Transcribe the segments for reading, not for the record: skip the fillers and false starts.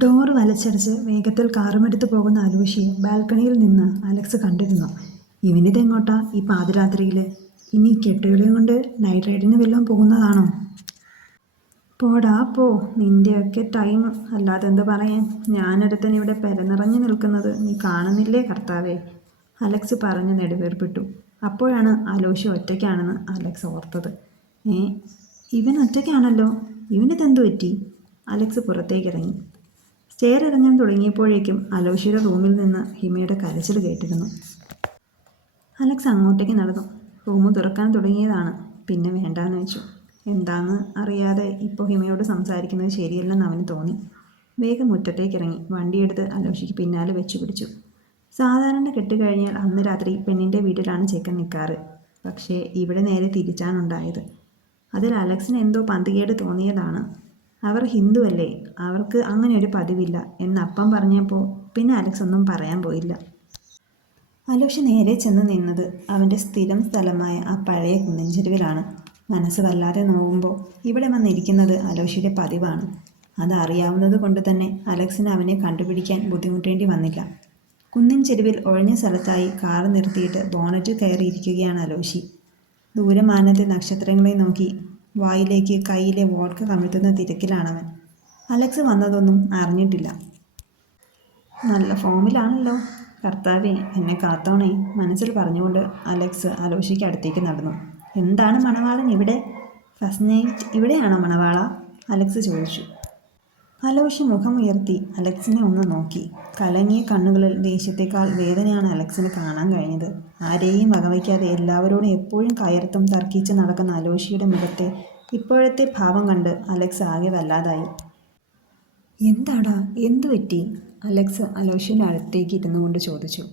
Door വലിച്ചടച്ച് വേഗത്തിൽ കാറുമെടുത്ത് പോകുന്ന അലൂഷിയെ ബാൽക്കണിയിൽ നിന്ന് അലക്സ് കണ്ടിരുന്നു. ഇവനിതെങ്ങോട്ടാ ഈ പാതിരാത്രിയിൽ? ഇനി കെട്ടുകളെയും കൊണ്ട് നൈറ്റ് റൈഡിന് വല്ലതും പോകുന്നതാണോ? പോടാ പോ, നിൻ്റെയൊക്കെ ടൈം. അല്ലാതെ എന്ത് പറയാൻ? ഞാനൊരുത്തൻ ഇവിടെ പെരനിറഞ്ഞു നിൽക്കുന്നത് നീ കാണുന്നില്ലേ കർത്താവേ? അലക്സ് പറഞ്ഞ് നെടുവേർപ്പെട്ടു. അപ്പോഴാണ് അലൂഷി ഒറ്റയ്ക്കാണെന്ന് അലക്സ് ഓർത്തത്. ഇവൻ ഒറ്റയ്ക്കാണല്ലോ, ഇവനിതെന്തു പറ്റി? അലക്സ് പുറത്തേക്കിറങ്ങി. സ്റ്റെയർ ഇറങ്ങാൻ തുടങ്ങിയപ്പോഴേക്കും അലോഷിയുടെ റൂമിൽ നിന്ന് ഹിമയുടെ കരച്ചിൽ കേട്ടിരുന്നു. അലക്സ് അങ്ങോട്ടേക്ക് നടന്നു. റൂം തുറക്കാൻ തുടങ്ങിയതാണ്. പിന്നെ വേണ്ടാന്ന് വെച്ചു. എന്താന്ന് അറിയാതെ ഇപ്പോൾ ഹിമയോട് സംസാരിക്കുന്നത് ശരിയല്ലെന്ന് അവന് തോന്നി. വേഗം മുറ്റത്തേക്ക് ഇറങ്ങി വണ്ടിയെടുത്ത് അലോഷിക്ക് പിന്നാലെ വെച്ചു പിടിച്ചു. സാധാരണ കെട്ടുകഴിഞ്ഞാൽ അന്ന് രാത്രി പെണ്ണിൻ്റെ വീട്ടിലാണ് ചെക്കൻ നിൽക്കാറ്. പക്ഷേ ഇവിടെ നേരെ തിരിച്ചാണുണ്ടായത്. അതിൽ അലക്സിന് എന്തോ പന്തികേട് തോന്നിയതാണ്. അവർ ഹിന്ദു അല്ലേ, അവർക്ക് അങ്ങനെ ഒരു പതിവില്ല എന്ന് അപ്പം പറഞ്ഞപ്പോൾ പിന്നെ അലക്സ് ഒന്നും പറയാൻ പോയില്ല. അലോഷ് നേരെ ചെന്ന് നിന്നത് അവൻ്റെ സ്ഥിരം സ്ഥലമായ ആ പഴയ കുന്നിൻചെരുവിലാണ്. മനസ്സ് വല്ലാതെ നോവുമ്പോൾ ഇവിടെ വന്നിരിക്കുന്നത് അലോഷിയുടെ പതിവാണ്. അതറിയാവുന്നത് കൊണ്ട് തന്നെ അലക്സിന് അവനെ കണ്ടുപിടിക്കാൻ ബുദ്ധിമുട്ടേണ്ടി വന്നില്ല. കുന്നിൻ ചെരുവിൽ ഒഴിഞ്ഞ സ്ഥലത്തായി കാർ നിർത്തിയിട്ട് ബോണറ്റിൽ കയറിയിരിക്കുകയാണ് അലോഷി. ദൂരമാനത്തെ നക്ഷത്രങ്ങളെ നോക്കി വായിലേക്ക് കയ്യിലെ വോഡ്ക കമിഴ്ത്തുന്ന തിരക്കിലാണവൻ. അലക്സ് വന്നതൊന്നും അറിഞ്ഞിട്ടില്ല. നല്ല ഫോമിലാണല്ലോ, കർത്താവേ എന്നെ കാത്തോണേ, മനസ്സിൽ പറഞ്ഞുകൊണ്ട് അലക്സ് അലോഷിക്ക് അടുത്തേക്ക് നടന്നു. എന്താണ് മണവാളൻ ഇവിടെ? ഫസ്റ്റ് നൈറ്റ് ഇവിടെയാണോ മണവാള? അലക്സ് ചോദിച്ചു. അലോഷി മുഖമുയർത്തി അലക്സിനെ ഒന്ന് നോക്കി. കലങ്ങിയ കണ്ണുകളിൽ ദേഷ്യത്തെക്കാൾ വേദനയാണ് അലക്സിന് കാണാൻ കഴിഞ്ഞത്. ആരെയും വകവയ്ക്കാതെ എല്ലാവരോടും എപ്പോഴും കയർത്തും തർക്കിച്ച് നടക്കുന്ന അലോഷിയുടെ മുഖത്തെ ഇപ്പോഴത്തെ ഭാവം കണ്ട് അലക്സ് ആകെ വല്ലാതായി. എന്താടാ, എന്തു പറ്റി? അലക്സ് അലോഷിയുടെ അടുത്തേക്ക് ഇരുന്നു കൊണ്ട് ചോദിച്ചു.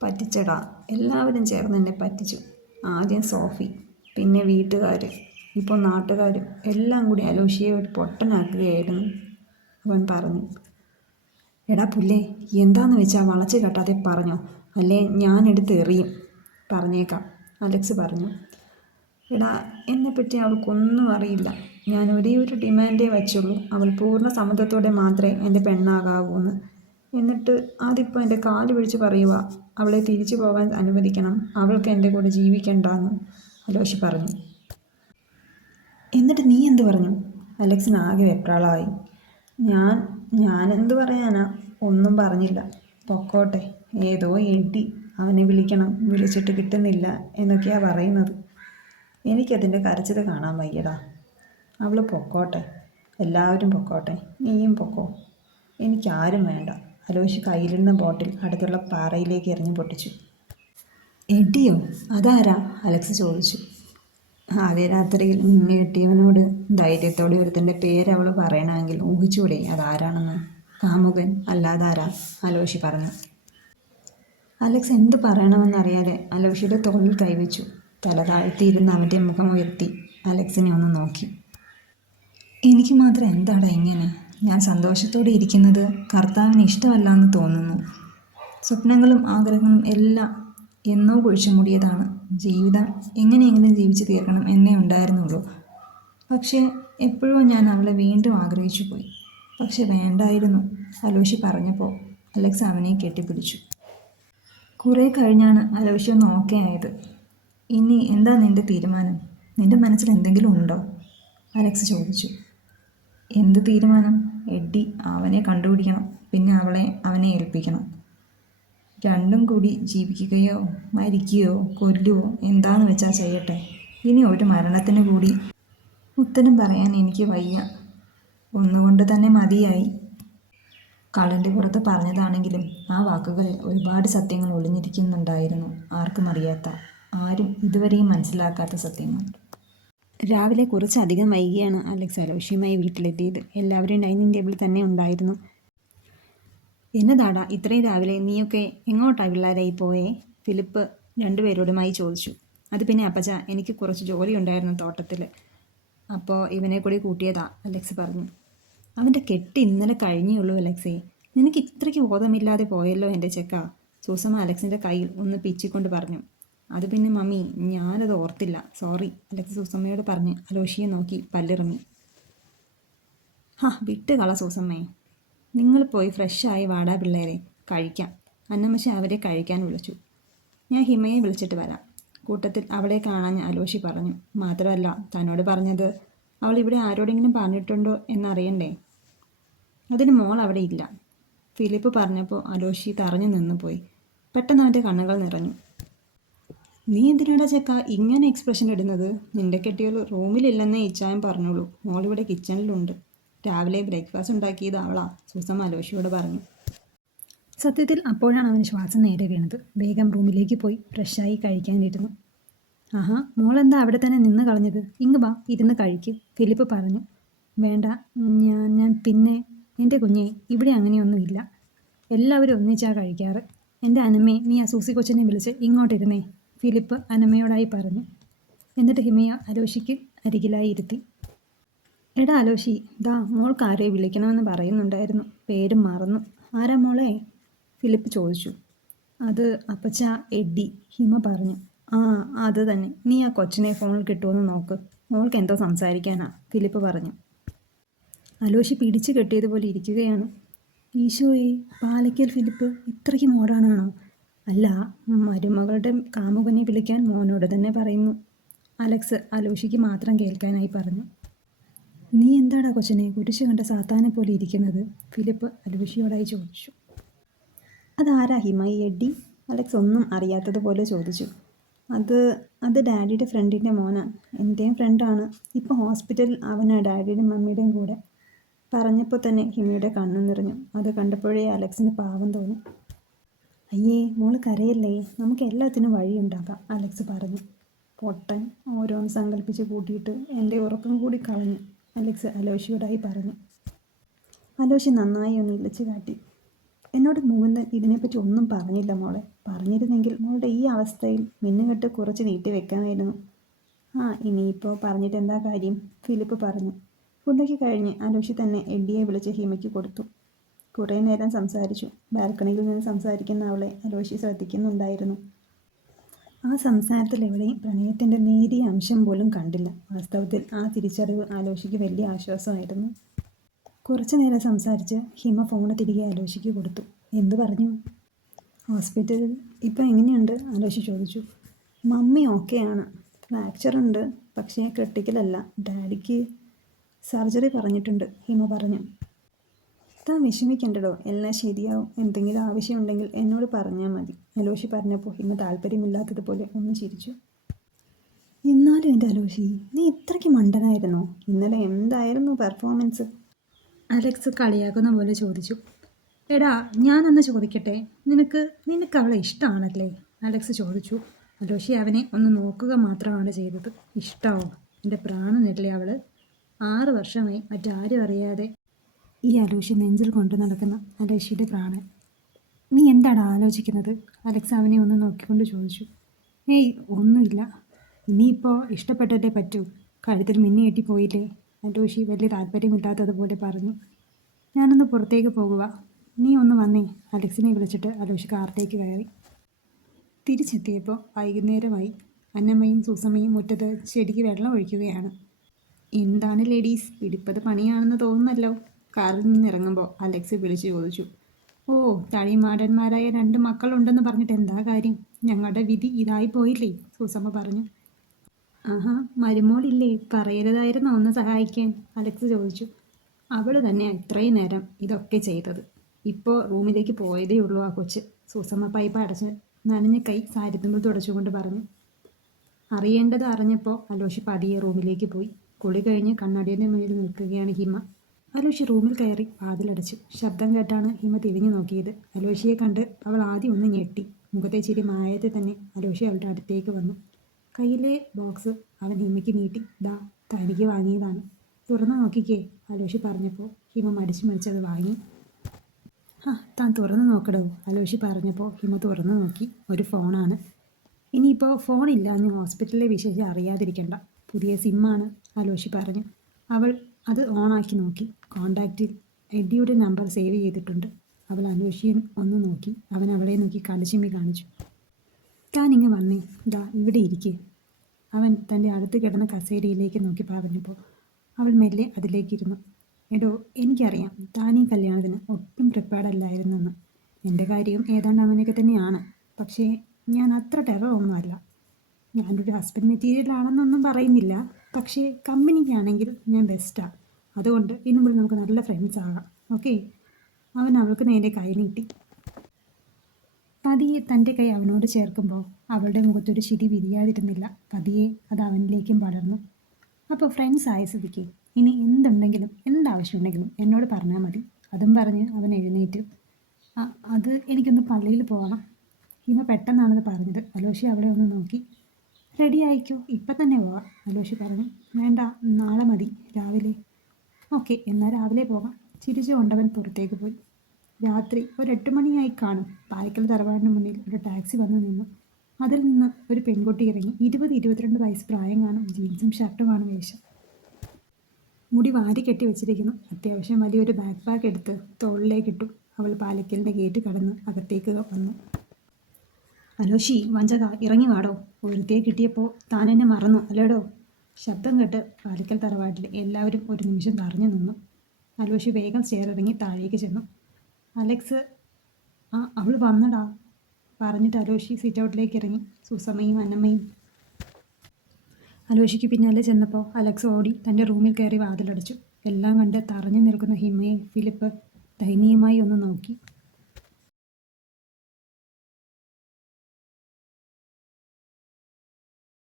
പറ്റിച്ചടാ, എല്ലാവരും ചേർന്ന് എന്നെ പറ്റിച്ചു. ആദ്യം സോഫി, പിന്നെ വീട്ടുകാർ, ഇപ്പോൾ നാട്ടുകാരും എല്ലാം കൂടി അലോഷിയെ ഒരു പൊട്ടനാക്കുകയായിരുന്നു, അവൻ പറഞ്ഞു. എടാ പുല്ലേ, എന്താന്ന് വെച്ചാൽ വളച്ച് കെട്ടാതെ പറഞ്ഞോ, അല്ലേ ഞാനെടുത്ത് എറിയും. പറഞ്ഞേക്കാം, അലക്സ് പറഞ്ഞു. എടാ, എന്നെപ്പറ്റി അവൾക്കൊന്നും അറിയില്ല. ഞാൻ ഒരേ ഒരു ഡിമാൻഡേ വച്ചുള്ളൂ, അവൾ പൂർണ്ണ സമ്മതത്തോടെ മാത്രമേ എൻ്റെ പെണ്ണാകാവൂ എന്ന്. എന്നിട്ട് അതിപ്പോൾ എൻ്റെ കാല് പിടിച്ച് പറയുക അവളെ തിരിച്ചു പോകാൻ അനുവദിക്കണം, അവൾക്ക് എൻ്റെ കൂടെ ജീവിക്കണ്ടെന്ന് അലോഷി പറഞ്ഞു. എന്നിട്ട് നീ എന്ത് പറഞ്ഞു? അലക്സിന് ആകെ വെപ്രാളമായി. ഞാനെന്ത് പറയാനാ, ഒന്നും പറഞ്ഞില്ല. പൊക്കോട്ടെ, ഏതോ എഴുതി അവനെ വിളിക്കണം, വിളിച്ചിട്ട് കിട്ടുന്നില്ല എന്നൊക്കെയാണ് പറയുന്നത്. എനിക്കതിൻ്റെ കരച്ചിൽ കാണാൻ വയ്യടാ. അവൾ പൊക്കോട്ടെ, എല്ലാവരും പൊക്കോട്ടെ, നീയും പൊക്കോ, എനിക്കാരും വേണ്ട. അലോഷി കയ്യിലിരുന്ന ബോട്ടിൽ അടുത്തുള്ള പാറയിലേക്ക് എറിഞ്ഞു പൊട്ടിച്ചു. എഡിയോ? അതാരാ? അലക്സ് ചോദിച്ചു. ആദ്യ രാത്രിയിൽ നിന്നെ കെട്ടിയവനോട് ധൈര്യത്തോടെ ഒരുത്തൻ്റെ പേര് അവൾ പറയണമെങ്കിൽ ഊഹിച്ചൂടെ അതാരാണെന്ന്? കാമുകൻ അല്ലാതാരാ? അലോഷി പറഞ്ഞു. അലക്സ് എന്ത് പറയണമെന്നറിയാതെ അലോഷിയുടെ തോളിൽ കൈവച്ചു. തല താഴ്ത്തിയിരുന്ന് അവൻ്റെ മുഖം ഉയർത്തി അലക്സിനെ ഒന്ന് നോക്കി. എനിക്ക് മാത്രം എന്താടാ ഇങ്ങനെ? ഞാൻ സന്തോഷത്തോടെ ഇരിക്കുന്നത് കർത്താവിന് ഇഷ്ടമല്ല തോന്നുന്നു. സ്വപ്നങ്ങളും ആഗ്രഹങ്ങളും എല്ലാം എന്നോ കുഴിച്ചു മൂടിയതാണ്. ജീവിതം എങ്ങനെയെങ്കിലും ജീവിച്ചു തീർക്കണം എന്നേ ഉണ്ടായിരുന്നുള്ളൂ. പക്ഷേ എപ്പോഴോ ഞാൻ അവളെ വീണ്ടും ആഗ്രഹിച്ചു പോയി. പക്ഷെ വേണ്ടായിരുന്നു, അലോഷി പറഞ്ഞപ്പോൾ അലക്സ് അവനെ കെട്ടിപ്പിടിച്ചു. കുറേ കഴിഞ്ഞാണ് അലോഷി ഒന്ന് ഓക്കെ ആയത്. ഇനി എന്താ നിൻ്റെ തീരുമാനം? നിൻ്റെ മനസ്സിൽ എന്തെങ്കിലും ഉണ്ടോ? അലക്സ് ചോദിച്ചു. എന്ത് തീരുമാനം? എഡ്ഡി അവനെ കണ്ടുപിടിക്കണം, പിന്നെ അവനെ ഏൽപ്പിക്കണം. രണ്ടും കൂടി ജീവിക്കുകയോ മരിക്കുകയോ കൊല്ലുവോ എന്താന്ന് വെച്ചാൽ ചെയ്യട്ടെ. ഇനി ഒരു മരണത്തിന് കൂടി ഉത്തരം പറയാൻ എനിക്ക് വയ്യ. ഒന്നുകൊണ്ട് തന്നെ മതിയായി. കളൻ്റെ പുറത്ത് പറഞ്ഞതാണെങ്കിലും ആ വാക്കുകളിൽ ഒരുപാട് സത്യങ്ങൾ ഒളിഞ്ഞിരിക്കുന്നുണ്ടായിരുന്നു. ആർക്കും അറിയാത്ത, ആരും ഇതുവരെയും മനസ്സിലാക്കാത്ത സത്യങ്ങൾ. രാവിലെ കുറച്ചധികം വൈകിയാണ് അലക്സ് അലോഷിയുമായി വീട്ടിലെത്തിയത്. എല്ലാവരും ഡൈനിങ് ടേബിളിൽ തന്നെ ഉണ്ടായിരുന്നു. എന്നതാടാ ഇത്രയും രാവിലെ, നീയൊക്കെ എങ്ങോട്ടാ പിള്ളേരായി പോയേ? ഫിലിപ്പ് രണ്ടുപേരോടുമായി ചോദിച്ചു. അത് പിന്നെ അപ്പച്ച, എനിക്ക് കുറച്ച് ജോലി ഉണ്ടായിരുന്നു തോട്ടത്തിൽ, അപ്പോൾ ഇവനെ കൂടി കൂട്ടിയതാ, അലക്സ് പറഞ്ഞു. അവൻ്റെ കെട്ട് ഇന്നലെ കഴിഞ്ഞുള്ളൂ അലക്സേ, നിനക്ക് ഇത്രയ്ക്ക് ബോധമില്ലാതെ പോയല്ലോ എൻ്റെ ചെക്ക. സൂസമ്മ അലക്സിൻ്റെ കയ്യിൽ ഒന്ന് പിച്ചിക്കൊണ്ട് പറഞ്ഞു. അത് പിന്നെ മമ്മി, ഞാനത് ഓർത്തില്ല, സോറി, അലക്സ് സൂസമ്മയോട് പറഞ്ഞ് അലോഷിയെ നോക്കി പല്ലിറങ്ങി. വിട്ട് കള സൂസമ്മേ, നിങ്ങൾ പോയി ഫ്രഷായി വാടാ പിള്ളേരെ, കഴിക്കാം. അന്നമ്മശ അവരെ കഴിക്കാൻ വിളിച്ചു. ഞാൻ ഹിമയെ വിളിച്ചിട്ട് വരാം. കൂട്ടത്തിൽ അവളെ കാണാൻ അലോഷി പറഞ്ഞു. മാത്രമല്ല, തന്നോട് പറഞ്ഞത് അവൾ ഇവിടെ ആരോടെങ്കിലും പറഞ്ഞിട്ടുണ്ടോ എന്നറിയണ്ടേ. അതിന് മോൾ അവിടെ ഇല്ല. ഫിലിപ്പ് പറഞ്ഞപ്പോൾ അലോഷി തറഞ്ഞു നിന്നു പോയി. പെട്ടെന്ന് അവൻ്റെ കണ്ണുകൾ നിറഞ്ഞു. നീ എന്തിനാടാ ചെക്ക ഇങ്ങനെ എക്സ്പ്രഷൻ ഇടുന്നത്? നിന്റെ കെട്ടിയോൾ റൂമിലില്ലെന്നേ ഇച്ചായം പറഞ്ഞോളൂ. മോളിവിടെ കിച്ചണിലുണ്ട്. രാവിലെ ബ്രേക്ക്ഫാസ്റ്റ് ഉണ്ടാക്കിയത് അവളാ, സൂസമ്മ അലോഷിയോട് പറഞ്ഞു. സത്യത്തിൽ അപ്പോഴാണ് അവന് ശ്വാസം നേരെ വീണത്. വേഗം റൂമിലേക്ക് പോയി ഫ്രഷായി കഴിക്കാനിരുന്നു. ആഹാ, മോളെന്താ അവിടെ തന്നെ നിന്ന് കളഞ്ഞത്? ഇങ്ങ് വാ, ഇരുന്ന് കഴിക്ക്, ഫിലിപ്പ് പറഞ്ഞു. വേണ്ട, ഞാൻ പിന്നെ എൻ്റെ കുഞ്ഞെ, ഇവിടെ അങ്ങനെയൊന്നുമില്ല. എല്ലാവരും ഒന്നിച്ചാ കഴിക്കാറ്. എൻ്റെ അനമ്മേ, നീ ആ സൂസി കൊച്ചിനെ വിളിച്ച് ഇങ്ങോട്ടിരുന്നേ, ഫിലിപ്പ് അനമ്മയോടായി പറഞ്ഞു. എന്നിട്ട് ഹിമയ അലോഷിക്ക് അരികിലായി ഇരുത്തി. എടാ അലോഷി, ദാ മോൾക്ക് ആരെയോ വിളിക്കണമെന്ന് പറയുന്നുണ്ടായിരുന്നു, പേരും മറന്നു. ആരാ മോളെ? ഫിലിപ്പ് ചോദിച്ചു. അത് അപ്പച്ച എഡ്ഡി, ഹിമ പറഞ്ഞു. ആ, അത് തന്നെ. നീ ആ കൊച്ചിനെ ഫോണിൽ കിട്ടുമെന്ന് നോക്ക്, മോൾക്ക് എന്തോ സംസാരിക്കാനാ, ഫിലിപ്പ് പറഞ്ഞു. അലോഷി പിടിച്ചു കെട്ടിയതുപോലെ ഇരിക്കുകയാണ്. ഈശോയെ, പാലക്കൽ ഫിലിപ്പ് ഇത്രയ്ക്ക് മോഡേണാണോ? അല്ല, മരുമകളുടെ കാമുകനെ വിളിക്കാൻ മോനോട് തന്നെ പറയുന്നു, അലക്സ് അലോഷിക്ക് മാത്രം കേൾക്കാനായി പറഞ്ഞു. നീ എന്താടാ കൊച്ചിനെ കുരിശ് കണ്ട സാത്താനെ പോലെ ഇരിക്കുന്നത്? ഫിലിപ്പ് അലോഷിയോടായി ചോദിച്ചു. അതാരാ ഹിമ ഈ എഡ്ഡി? അലക്സ് ഒന്നും അറിയാത്തതുപോലെ ചോദിച്ചു. അത് ഡാഡിയുടെ ഫ്രണ്ടിൻ്റെ മോനാ. എൻ്റെയും ഫ്രണ്ടാണ്. ഇപ്പോൾ ഹോസ്പിറ്റലിൽ അവനാ ഡാഡിയുടെയും മമ്മിയുടെയും കൂടെ. പറഞ്ഞപ്പോൾ തന്നെ ഹിമയുടെ കണ്ണു നിറഞ്ഞു. അത് കണ്ടപ്പോഴേ അലക്സിന് പാവം തോന്നി. അയ്യേ, മോള് കരയല്ലേ, നമുക്ക് എല്ലാത്തിനും വഴിയുണ്ടാക്കാം, അലക്സ് പറഞ്ഞു. പൊട്ടൻ, ഓരോന്ന് സങ്കല്പിച്ച് കൂട്ടിയിട്ട് എൻ്റെ ഉറക്കം കൂടി കളഞ്ഞു, അലക്സ് അലോഷിയോടായി പറഞ്ഞു. അലോഷി നന്നായി ഒന്ന് ഇളിച്ചു കാട്ടി. എന്നോട് മുകുന്ദൻ ഇതിനെപ്പറ്റി ഒന്നും പറഞ്ഞില്ല മോളെ. പറഞ്ഞിരുന്നെങ്കിൽ മോളുടെ ഈ അവസ്ഥയിൽ മിന്നുകെട്ട് കുറച്ച് നീട്ടി വെക്കാമായിരുന്നു. ആ, ഇനിയിപ്പോൾ പറഞ്ഞിട്ട് എന്താ കാര്യം, ഫിലിപ്പ് പറഞ്ഞു. ഫുഡൊക്കെ കഴിഞ്ഞ് അലോഷി തന്നെ എഡ്ഡിയെ വിളിച്ച് ഹിമയ്ക്ക് കൊടുത്തു. കുറേ നേരം സംസാരിച്ചു. ബാൽക്കണിയിൽ നിന്ന് സംസാരിക്കുന്ന അവളെ അലോഷി ശ്രദ്ധിക്കുന്നുണ്ടായിരുന്നു. ആ സംസാരത്തിൽ എവിടെയും പ്രണയത്തിൻ്റെ നേരിയ അംശം പോലും കണ്ടില്ല. വാസ്തവത്തിൽ ആ തിരിച്ചറിവ് അലോഷിക്ക് വലിയ ആശ്വാസമായിരുന്നു. കുറച്ചു നേരം സംസാരിച്ച് ഹിമ ഫോണ് തിരികെ അലോഷിക്ക് കൊടുത്തു. എന്തു പറഞ്ഞു? ഹോസ്പിറ്റലിൽ ഇപ്പം എങ്ങനെയുണ്ട്, അലോഷി ചോദിച്ചു. മമ്മി ഓക്കെയാണ്, ഫ്രാക്ചറുണ്ട്, പക്ഷേ ക്രിട്ടിക്കലല്ല. ഡാഡിക്ക് സർജറി പറഞ്ഞിട്ടുണ്ട്, ഹിമ പറഞ്ഞു. താൻ വിഷമിക്കണ്ടടോ, എല്ലാം ശരിയാവും. എന്തെങ്കിലും ആവശ്യമുണ്ടെങ്കിൽ എന്നോട് പറഞ്ഞാൽ മതി, അലോഷി പറഞ്ഞപ്പോൾ ഹിമ താല്പര്യമില്ലാത്തതുപോലെ ഒന്ന് ചിരിച്ചു. എന്നാലും എൻ്റെ അലോഷി, നീ ഇത്രയ്ക്ക് മണ്ടനായിരുന്നോ? ഇന്നലെ എന്തായിരുന്നു പെർഫോമൻസ്, അലക്സ് കളിയാക്കുന്ന പോലെ ചോദിച്ചു. എടാ, ഞാനൊന്ന് ചോദിക്കട്ടെ, നിനക്ക് അവളെ ഇഷ്ടമാണല്ലേ, അലക്സ് ചോദിച്ചു. അലോഷി അവനെ ഒന്ന് നോക്കുക മാത്രമാണ് ചെയ്തത്. ഇഷ്ടമോ? എൻ്റെ പ്രാണനല്ലേ അവൾ. 6 വർഷമായി മറ്റാരും അറിയാതെ ഈ അലോഷി നെഞ്ചിൽ കൊണ്ടു നടക്കുന്ന അലോഷിയുടെ പ്രാണൻ. നീ എന്താണ് ആലോചിക്കുന്നത്, അലക്സ് അവനെ ഒന്ന് നോക്കിക്കൊണ്ട് ചോദിച്ചു. ഏയ്, ഒന്നുമില്ല. ഇനിയിപ്പോൾ ഇഷ്ടപ്പെട്ടല്ലേ പറ്റൂ, കഴുത്തിൽ മിന്നി കെട്ടിപ്പോയില്ലേ, അലോഷി വലിയ താല്പര്യമില്ലാത്തതുപോലെ പറഞ്ഞു. ഞാനൊന്ന് പുറത്തേക്ക് പോകുക, നീ ഒന്ന് വന്നേ, അലക്സിനെ വിളിച്ചിട്ട് അലോഷി കാറിലേക്ക് കയറി. തിരിച്ചെത്തിയപ്പോൾ വൈകുന്നേരമായി. അന്നമ്മയും സൂസമ്മയും മുറ്റത്ത് ചെടിക്ക് വെള്ളം ഒഴിക്കുകയാണ്. എന്താണ് ലേഡീസ്, പിടിപ്പത് പണിയാണെന്ന് തോന്നുന്നല്ലോ, കാറിൽ നിന്നിറങ്ങുമ്പോൾ അലക്സ് വിളിച്ചു ചോദിച്ചു. ഓ, തടിമാടന്മാരായ 2 മക്കളുണ്ടെന്ന് പറഞ്ഞിട്ട് എന്താ കാര്യം, ഞങ്ങളുടെ വിധി ഇതായി പോയില്ലേ, സൂസമ്മ പറഞ്ഞു. ആഹാ, മരുമോളില്ലേ, പറയരുതായിരുന്നോ ഒന്ന് സഹായിക്കാൻ, അലക്സ് ചോദിച്ചു. അവൾ തന്നെ ഇത്രയും നേരം ഇതൊക്കെ ചെയ്തത്. ഇപ്പോൾ റൂമിലേക്ക് പോയതേ ഉള്ളൂ ആ കൊച്ച്, സൂസമ്മ പൈപ്പ് അടച്ച് നനഞ്ഞ കൈ സാരിത്തുമ്പിൽ തുടച്ചുകൊണ്ട് പറഞ്ഞു. അറിയേണ്ടത് അറിഞ്ഞപ്പോൾ അലോഷി പതിയെ റൂമിലേക്ക് പോയി. കുളി കഴിഞ്ഞ് കണ്ണാടിയുടെ മുന്നിൽ നിൽക്കുകയാണ് ഹിമ. അലോഷി റൂമിൽ കയറി വാതിലടച്ചു. ശബ്ദം കേട്ടാണ് ഹിമ തിരിഞ്ഞു നോക്കിയത്. അലോഷിയെ കണ്ട് അവൾ ആദ്യം ഒന്ന് ഞെട്ടി. മുഖത്തെ ചിരി മായത്തെ തന്നെ അലോഷി അവളുടെ അടുത്തേക്ക് വന്നു. കയ്യിലെ ബോക്സ് അവൻ ഹിമയ്ക്ക് നീട്ടി. ദാ, തനിക്ക് വാങ്ങിയതാണ്, തുറന്നു നോക്കിക്കേ, അലോഷി പറഞ്ഞപ്പോൾ ഹിമ മടിച്ചത് വാങ്ങി. ആ, താൻ തുറന്നു നോക്കടോ, അലോഷി പറഞ്ഞപ്പോൾ ഹിമ തുറന്നു നോക്കി. ഒരു ഫോണാണ്. ഇനിയിപ്പോൾ ഫോണില്ലാഞ്ഞ് ഹോസ്പിറ്റലിലെ വിശേഷം അറിയാതിരിക്കണ്ട, പുതിയ സിമ്മാണ്, അലോഷി പറഞ്ഞു. അവൾ അത് ഓണാക്കി നോക്കി. കോണ്ടാക്റ്റിൽ എഡ്ഡിയുടെ നമ്പർ സേവ് ചെയ്തിട്ടുണ്ട്. അവൾ അലോഷിയെ ഒന്ന് നോക്കി. അവൻ അവളെ നോക്കി കടച്ചിമ്മി കാണിച്ചു. താൻ ഇങ്ങ് വന്നേ, ദാ ഇവിടെ ഇരിക്കേ, അവൻ തൻ്റെ അടുത്ത് കിടന്ന കസേരയിലേക്ക് നോക്കി പറഞ്ഞപ്പോൾ അവൾ മെല്ലെ അതിലേക്കിരുന്നു. എടോ, എനിക്കറിയാം താൻ ഈ കല്യാണത്തിന് ഒട്ടും പ്രിപ്പയർഡ് അല്ലായിരുന്നെന്ന്. എൻ്റെ കാര്യവും ഏതാണ്ട് അങ്ങനെയൊക്കെ തന്നെയാണ്. പക്ഷേ ഞാൻ അത്ര ടെററൊന്നുമല്ല. ഞാനൊരു ഹസ്ബൻഡ് മെറ്റീരിയൽ ആണെന്നൊന്നും പറയുന്നില്ല. പക്ഷേ കമ്പനിക്കാണെങ്കിൽ ഞാൻ ബെസ്റ്റാണ്. അതുകൊണ്ട് ഇനി മുതൽ നമുക്ക് നല്ല ഫ്രണ്ട്സ് ആകാം. ഓക്കെ? അവൻ അവൾക്ക് നേരെ കൈ നീട്ടി. പതിയെ തൻ്റെ കൈ അവനോട് ചേർക്കുമ്പോൾ അവളുടെ മുഖത്തൊരു ചിരി വിരിയാതിരുന്നില്ല. പതിയെ അത് അവനിലേക്കും പടർന്നു. അപ്പോൾ ഫ്രണ്ട്സ് ആയ സ്ഥിതിക്ക് ഇനി എന്തുണ്ടെങ്കിലും എന്താവശ്യമുണ്ടെങ്കിലും എന്നോട് പറഞ്ഞാൽ മതി. അതും പറഞ്ഞ് അവൻ എഴുന്നേറ്റു. അത് എനിക്കൊന്ന് പള്ളിയിൽ പോകണം. ഹിമ പെട്ടെന്നാണത് പറഞ്ഞത്. അലോഷി അവളെ ഒന്ന് നോക്കി. റെഡി ആയിക്കോ, ഇപ്പം തന്നെ പോവാം, അലോഷി പറഞ്ഞു. വേണ്ട, നാളെ മതി, രാവിലെ. ഓക്കെ, എന്നാൽ രാവിലെ പോകാം. ചിരിച്ചു കൊണ്ടവൻ പുറത്തേക്ക് പോയി. രാത്രി ഒരു 8 മണിയായി കാണും. പാലക്കൽ തറവാടിന് മുന്നിൽ ഒരു ടാക്സി വന്നു നിന്നു. അതിൽ നിന്ന് ഒരു പെൺകുട്ടി ഇറങ്ങി. 20-22 വയസ്സ് പ്രായം കാണും. ജീൻസും ഷർട്ടുമാണ് വേഷം. മുടി വാരി കെട്ടി വെച്ചിരിക്കുന്നു. അത്യാവശ്യം വലിയൊരു ബാക്ക് പാക്ക് എടുത്ത് തോളിലേക്കിട്ടു. അവൾ പാലക്കലിൻ്റെ ഗേറ്റ് കടന്ന് അകത്തേക്ക് വന്നു. അലോഷി, വഞ്ചക, ഇറങ്ങി വാടോ. ഒരുത്തിയെ കിട്ടിയപ്പോൾ താൻ എന്നെ മറന്നു അല്ലേടോ? ശബ്ദം കേട്ട് പാലക്കൽ തറവാട്ടിൽ എല്ലാവരും ഒരു നിമിഷം തറഞ്ഞു നിന്നു. അലോഷി വേഗം സ്റ്റെയർ ഇറങ്ങി താഴേക്ക് ചെന്നു. അലക്സ്, അവൾ വന്നടാ പറഞ്ഞിട്ട് അലോഷി സിറ്റ് ഔട്ടിലേക്ക് ഇറങ്ങി. സുസമ്മയും അന്നമ്മയും അലോഷിക്ക് പിന്നാലെ ചെന്നപ്പോൾ അലക്സ് ഓടി തൻ്റെ റൂമിൽ കയറി വാതിലടച്ചു. എല്ലാം കണ്ട് തറഞ്ഞു നിൽക്കുന്ന ഹിമയെ ഫിലിപ്പ് ദയനീയമായി ഒന്ന് നോക്കി.